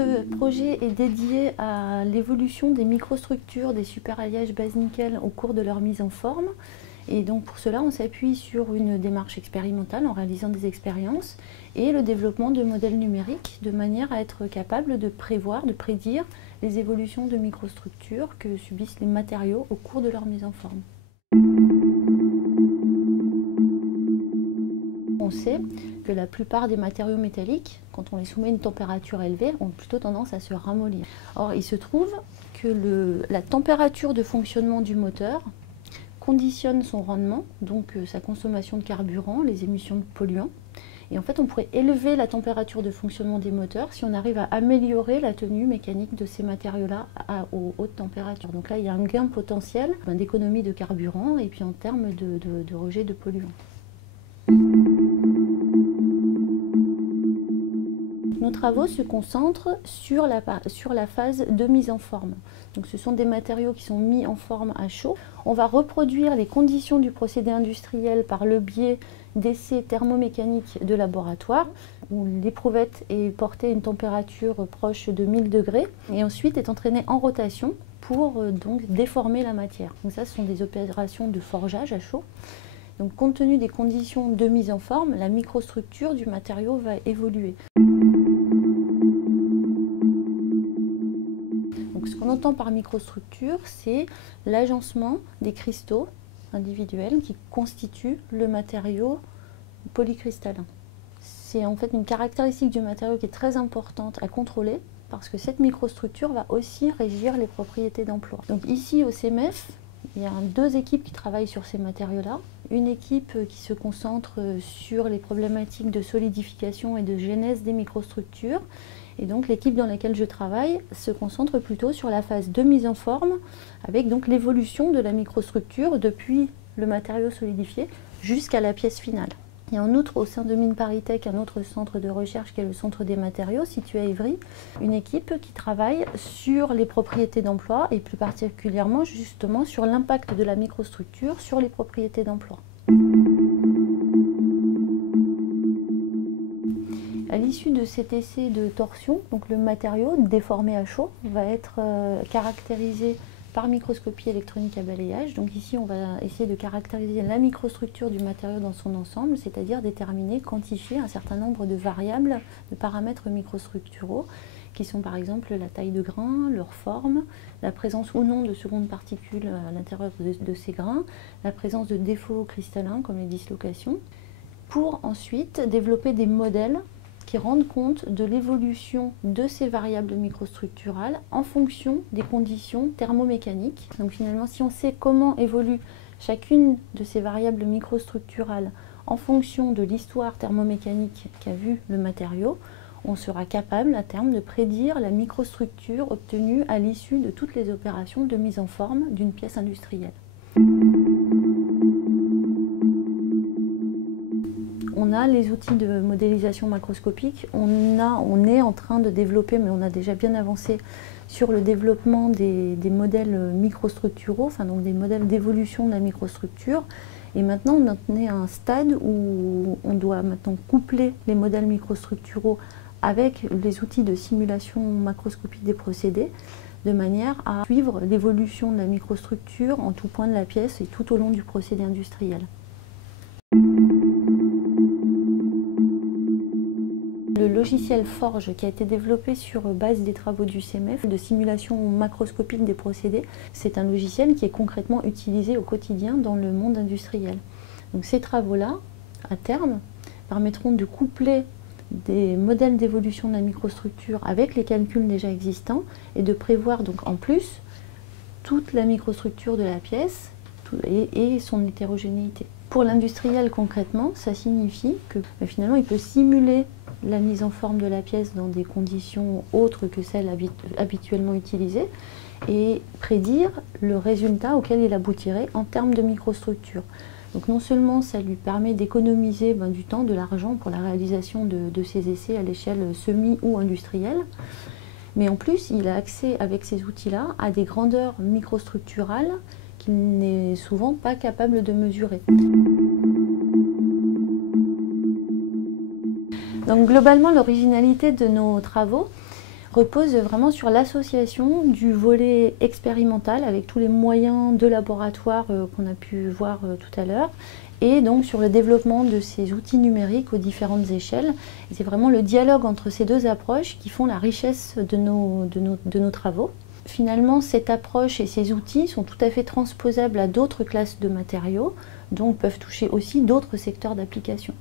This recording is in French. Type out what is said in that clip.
Ce projet est dédié à l'évolution des microstructures des superalliages base nickel au cours de leur mise en forme. Et donc pour cela, on s'appuie sur une démarche expérimentale en réalisant des expériences et le développement de modèles numériques de manière à être capable de prévoir, de prédire les évolutions de microstructures que subissent les matériaux au cours de leur mise en forme. On sait que la plupart des matériaux métalliques, quand on les soumet à une température élevée, ont plutôt tendance à se ramollir. Or, il se trouve que la température de fonctionnement du moteur conditionne son rendement, donc sa consommation de carburant, les émissions de polluants. Et en fait, on pourrait élever la température de fonctionnement des moteurs si on arrive à améliorer la tenue mécanique de ces matériaux-là aux hautes températures. Donc là, il y a un gain potentiel d'économie de carburant et puis en termes de rejet de polluants. Nos travaux se concentrent sur la phase de mise en forme. Donc ce sont des matériaux qui sont mis en forme à chaud. On va reproduire les conditions du procédé industriel par le biais d'essais thermomécaniques de laboratoire, où l'éprouvette est portée à une température proche de 1000 degrés et ensuite est entraînée en rotation pour donc déformer la matière. Donc ça, ce sont des opérations de forgeage à chaud. Donc compte tenu des conditions de mise en forme, la microstructure du matériau va évoluer. Donc, ce qu'on entend par microstructure, c'est l'agencement des cristaux individuels qui constituent le matériau polycristallin. C'est en fait une caractéristique du matériau qui est très importante à contrôler parce que cette microstructure va aussi régir les propriétés d'emploi. Donc ici au CEMEF, il y a deux équipes qui travaillent sur ces matériaux-là. Une équipe qui se concentre sur les problématiques de solidification et de genèse des microstructures. Et donc l'équipe dans laquelle je travaille se concentre plutôt sur la phase de mise en forme, avec donc l'évolution de la microstructure depuis le matériau solidifié jusqu'à la pièce finale. Et en outre, au sein de Mines ParisTech, un autre centre de recherche qui est le Centre des matériaux, situé à Évry, une équipe qui travaille sur les propriétés d'emploi et plus particulièrement justement sur l'impact de la microstructure sur les propriétés d'emploi. À l'issue de cet essai de torsion, donc le matériau déformé à chaud va être caractérisé par microscopie électronique à balayage. Donc ici, on va essayer de caractériser la microstructure du matériau dans son ensemble, c'est-à-dire déterminer, quantifier un certain nombre de variables, de paramètres microstructuraux, qui sont par exemple la taille de grains, leur forme, la présence ou non de secondes particules à l'intérieur de ces grains, la présence de défauts cristallins comme les dislocations, pour ensuite développer des modèles qui rendent compte de l'évolution de ces variables microstructurales en fonction des conditions thermomécaniques. Donc finalement, si on sait comment évolue chacune de ces variables microstructurales en fonction de l'histoire thermomécanique qu'a vu le matériau, on sera capable à terme de prédire la microstructure obtenue à l'issue de toutes les opérations de mise en forme d'une pièce industrielle. On a les outils de modélisation macroscopique, on est en train de développer, mais on a déjà bien avancé sur le développement des modèles microstructuraux, enfin donc des modèles d'évolution de la microstructure. Et maintenant, on en est à un stade où on doit maintenant coupler les modèles microstructuraux avec les outils de simulation macroscopique des procédés, de manière à suivre l'évolution de la microstructure en tout point de la pièce et tout au long du procédé industriel. Le logiciel Forge, qui a été développé sur base des travaux du CEMEF de simulation macroscopique des procédés, c'est un logiciel qui est concrètement utilisé au quotidien dans le monde industriel. Donc ces travaux-là, à terme, permettront de coupler des modèles d'évolution de la microstructure avec les calculs déjà existants et de prévoir donc en plus toute la microstructure de la pièce et son hétérogénéité. Pour l'industriel concrètement, ça signifie que finalement il peut simuler la mise en forme de la pièce dans des conditions autres que celles habituellement utilisées et prédire le résultat auquel il aboutirait en termes de microstructure. Donc non seulement ça lui permet d'économiser du temps, de l'argent pour la réalisation de ces essais à l'échelle semi ou industrielle, mais en plus il a accès avec ces outils-là à des grandeurs microstructurales qu'il n'est souvent pas capable de mesurer. Donc globalement, l'originalité de nos travaux, repose vraiment sur l'association du volet expérimental avec tous les moyens de laboratoire qu'on a pu voir tout à l'heure, et donc sur le développement de ces outils numériques aux différentes échelles. C'est vraiment le dialogue entre ces deux approches qui font la richesse de nos travaux. Finalement, cette approche et ces outils sont tout à fait transposables à d'autres classes de matériaux, donc peuvent toucher aussi d'autres secteurs d'application.